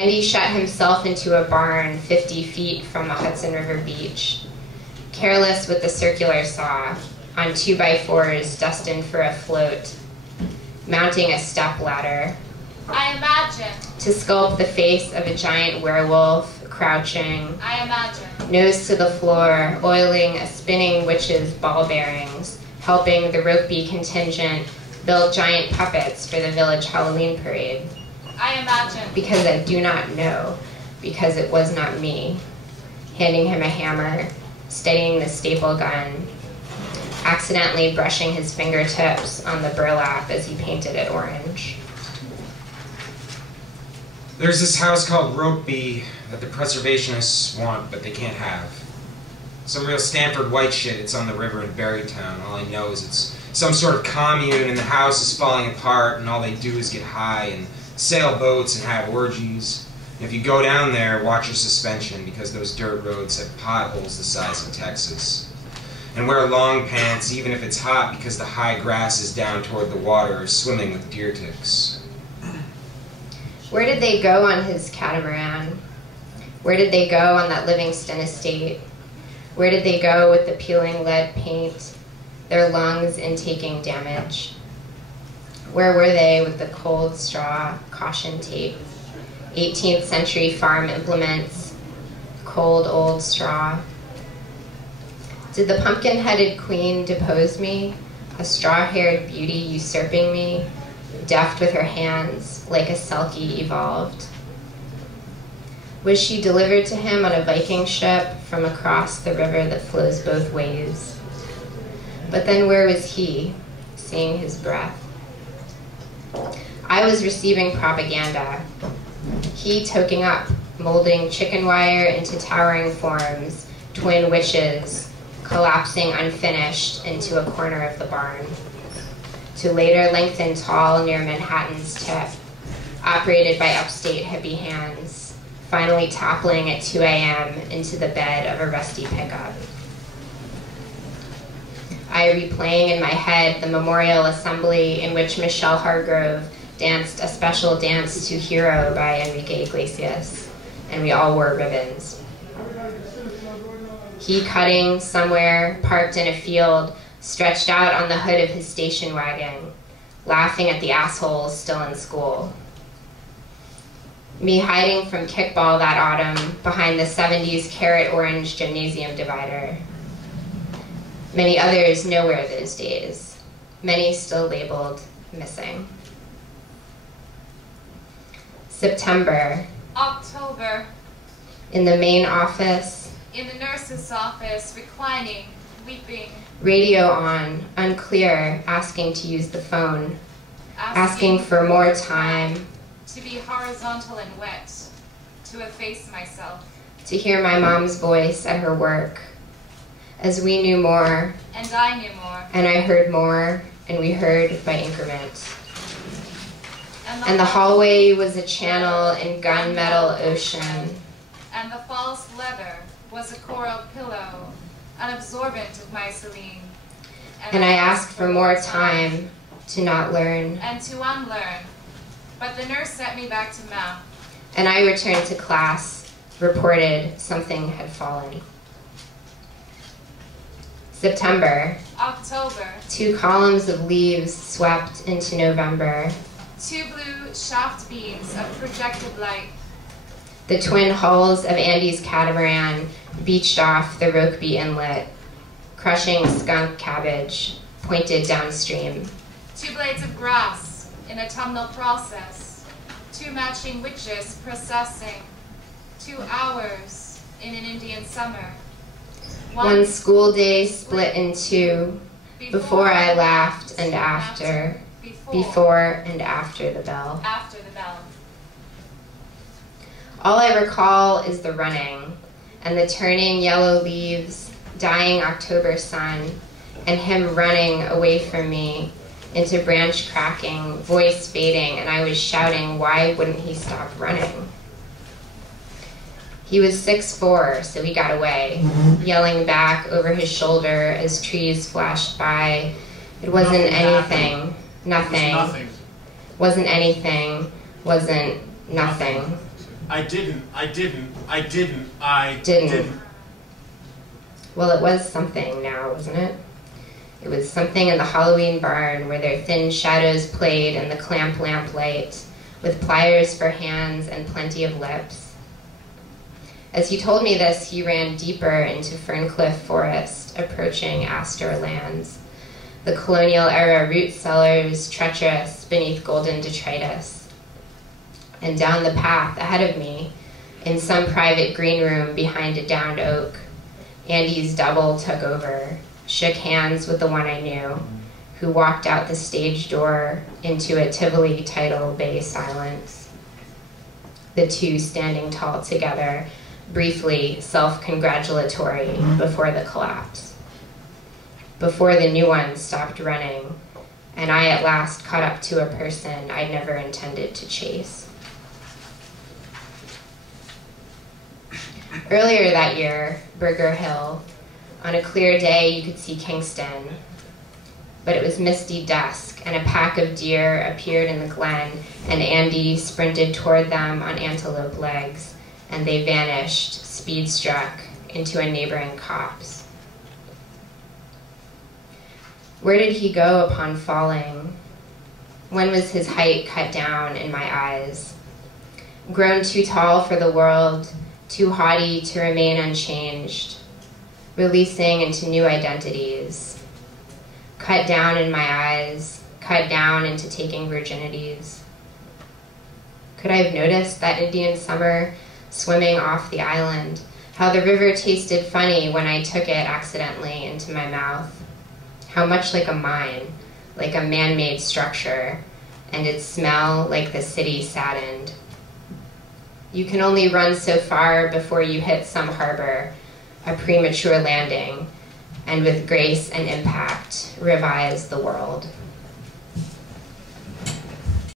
Andy shut himself into a barn 50 feet from the Hudson River beach, careless with the circular saw, on 2x4s destined for a float, mounting a step ladder. I imagine. To sculpt the face of a giant werewolf, crouching. I imagine. Nose to the floor, oiling a spinning witch's ball bearings, helping the Rokeby contingent build giant puppets for the village Halloween parade. I imagine. Because I do not know, because it was not me. Handing him a hammer, steadying the staple gun, accidentally brushing his fingertips on the burlap as he painted it orange. There's this house called Rokeby that the preservationists want, but they can't have. Some real Stanford white shit. It's on the river in Berrytown. All I know is it's some sort of commune and the house is falling apart and all they do is get high and sail boats and have orgies. And if you go down there, watch your suspension because those dirt roads have potholes the size of Texas. And wear long pants even if it's hot because the high grasses down toward the water are swimming with deer ticks. Where did they go on his catamaran? Where did they go on that Livingston estate? Where did they go with the peeling lead paint, their lungs intaking damage? Where were they with the cold straw caution tape, 18th century farm implements, cold old straw? Did the pumpkin-headed queen depose me, a straw-haired beauty usurping me, deft with her hands, like a selkie evolved? Was she delivered to him on a Viking ship from across the river that flows both ways? But then where was he, seeing his breath? I was receiving propaganda. He toking up, molding chicken wire into towering forms, twin witches, collapsing unfinished into a corner of the barn, to later lengthen tall near Manhattan's tip, operated by upstate hippie hands, finally toppling at 2 a.m. into the bed of a rusty pickup. I replaying in my head the memorial assembly in which Michelle Hargrove danced a special dance to Hero by Enrique Iglesias, and we all wore ribbons. He cutting somewhere, parked in a field, stretched out on the hood of his station wagon, laughing at the assholes still in school. Me hiding from kickball that autumn behind the 70s carrot orange gymnasium divider. Many others nowhere those days, many still labeled missing. September. October. In the main office. In the nurse's office, reclining, weeping. Radio on, unclear, asking to use the phone. Asking for more time. To be horizontal and wet. To efface myself. To hear my mom's voice at her work. As we knew more. And I knew more. And I heard more, and we heard by increments. And the hallway was a channel in gunmetal ocean. And the false leather was a coral pillow, unabsorbent of myceline. And I asked for more time to not learn. And to unlearn. But the nurse sent me back to math. And I returned to class, reported something had fallen. September. October. 2 columns of leaves swept into November. 2 blue shaft beams of projected light. The twin hulls of Andy's catamaran beached off the Rokeby Inlet, crushing skunk cabbage, pointed downstream. 2 blades of grass in autumnal process. 2 matching witches processing. 2 hours in an Indian summer. One school day split in 2, before I laughed and after. Before and after the bell. After the bell. All I recall is the running, and the turning yellow leaves, dying October sun, and him running away from me into branch cracking, voice fading, and I was shouting, why wouldn't he stop running? He was 6'4", so he got away, yelling back over his shoulder as trees flashed by. It wasn't anything. Nothing. Wasn't anything. Wasn't nothing. I didn't. Well, it was something now, wasn't it? It was something in the Halloween barn where their thin shadows played in the clamp lamp light, with pliers for hands and plenty of lips. As he told me this, he ran deeper into Ferncliff Forest, approaching Astor Lands, the colonial-era root cellars treacherous beneath golden detritus. And down the path ahead of me, in some private green room behind a downed oak, Andy's double took over, shook hands with the one I knew, who walked out the stage door into a Tivoli tidal bay silence. The two standing tall together, briefly self-congratulatory before the collapse. Before the new one stopped running, and I at last caught up to a person I'd never intended to chase. Earlier that year, Burger Hill, on a clear day you could see Kingston, but it was misty dusk, and a pack of deer appeared in the glen, and Andy sprinted toward them on antelope legs, and they vanished, speed-struck, into a neighboring copse. Where did he go upon falling? When was his height cut down in my eyes? Grown too tall for the world, too haughty to remain unchanged, releasing into new identities. Cut down in my eyes, cut down into taking virginities. Could I have noticed that Indian summer swimming off the island, how the river tasted funny when I took it accidentally into my mouth, how much like a mine, like a man-made structure, and its smell like the city saddened. You can only run so far before you hit some harbor, a premature landing, and with grace and impact, revise the world.